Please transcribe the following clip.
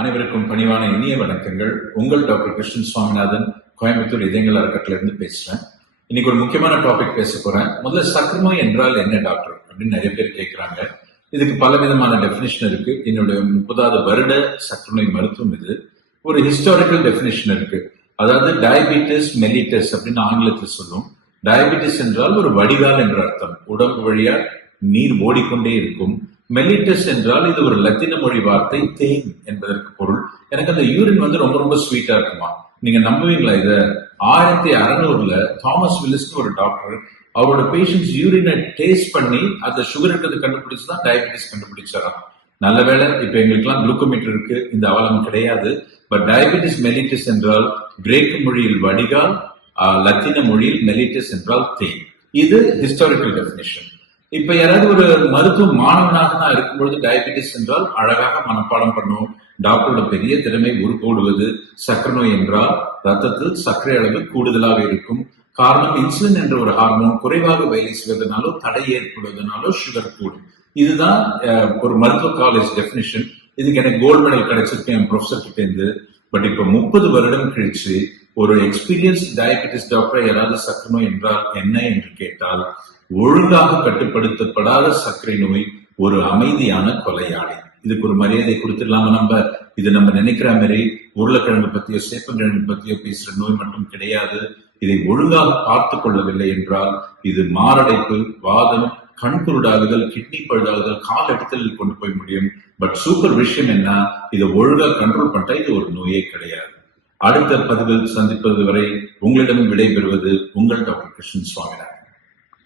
அனைவருக்கும் பணிவான இனிய வணக்கங்கள். உங்கள் டாக்டர் கிருஷ்ணன் சுவாமிநாதன், கோயம்புத்தூர் இதயங்கள் அறக்கட்டளையிலிருந்து பேசுறேன். இன்னைக்கு ஒரு முக்கியமான டாபிக் பேச போறேன். முதல்ல சர்க்கரை நோய் என்றால் என்ன டாக்டர் அப்படின்னு நிறைய பேர் கேட்கிறாங்க. இதுக்கு பல விதமான டெபினிஷன் இருக்கு. என்னுடைய 30வது வருட சர்க்கரை நோய் மருத்துவம் இது. ஒரு ஹிஸ்டாரிக்கல் டெபினிஷன் இருக்கு. அதாவது டயபிட்டிஸ் மெலிட்டஸ் அப்படின்னு ஆங்கிலத்தில் சொல்லும். டயபிட்டிஸ் என்றால் ஒரு வடிகால் என்ற அர்த்தம். உடம்பு வழியா நீர் ஓடிக்கொண்டே இருக்கும். மெலிட்டஸ் என்றால் இது ஒரு லத்தீன மொழி வார்த்தை, தேன் என்பதற்கு பொருள். எனக்கு அந்த யூரின் வந்து ரொம்ப ரொம்ப ஸ்வீட்டா இருக்குமா. நீங்க நம்புவீங்களா? இத 1600 தாமஸ் வில்லிஸ் ஒரு டாக்டர் அவரோட பேஷண்ட்ஸ் யூரினை டேஸ்ட் பண்ணி அந்த சுகர் இருக்கிறது கண்டுபிடிச்சுதான் டயபிட்டிஸ் கண்டுபிடிச்சாராம். நல்ல வேளை இப்ப எங்களுக்கெல்லாம் குளுக்கோமீட்டர் இருக்கு, இந்த அவலம் கிடையாது. பட் டயபிட்டிஸ் மெலிட்டஸ் என்றால் கிரேக்க மொழியில் வடிகால், லத்தீன மொழியில் மெலிட்டஸ் என்றால் தேன். இது ஹிஸ்டாரிக்கல் டெபினிஷன். இப்ப யாராவது ஒரு மருத்துவ மாணவனாக நான் இருக்கும்பொழுது டயபிட்டிஸ் என்றால் அழகாக மனப்பாடம் பண்ணுவோம். டாக்டரோட பெரிய திறமை உருப்போடுவது. சர்க்கரை நோய் என்றால் ரத்தத்தில் சர்க்கரை அளவு கூடுதலாக இருக்கும். காரணம் இன்சுலின் என்ற ஒரு ஹார்மோன் குறைவாக வேலை செய்வதனாலோ தடை ஏற்படுவதனாலோ சுகர் கூடும். இதுதான் ஒரு மருத்துவ காலேஜ் டெபினிஷன். இதுக்கு எனக்கு கோல்டு மெடல் கிடைச்சிருக்கு என் ப்ரொஃபசர் கிட்ட இருந்து. பட் இப்ப 30 வருடம் கழிச்சு ஒரு எக்ஸ்பீரியன்ஸ் டயபிட்டிஸ் டாக்டர் யாராவது சர்க்கரை நோய் என்றால் என்ன என்று கேட்டால், ஒழுங்காக கட்டுப்படுத்தப்படாத சர்க்கரை நோய் ஒரு அமைதியான கொலையாளி. இதுக்கு ஒரு மரியாதை கொடுத்துடலாம? நம்ம நினைக்கிற மாதிரி உருளைக்கிழங்கு பத்தியோ சேப்பங்கிழங்கு பத்தியோ பேசுற நோய் மட்டும் கிடையாது. இதை ஒழுங்காக பார்த்து கொள்ளவில்லை என்றால் இது மாரடைப்பு, வாதம், கண்குருடாகுதல், கிட்னி பழுதாகுதல், கால் எடுத்தலில் கொண்டு போய் முடியும். பட் சூப்பர் விஷயம் என்ன, இதை ஒழுங்கா கண்ட்ரோல் பண்ணிட்டா இது ஒரு நோயே கிடையாது. அடுத்த பதிவில் சந்திப்பது வரை உங்களிடம் விடைபெறுவது உங்கள் டாக்டர் கிருஷ்ணன் சுவாமிநாதன்.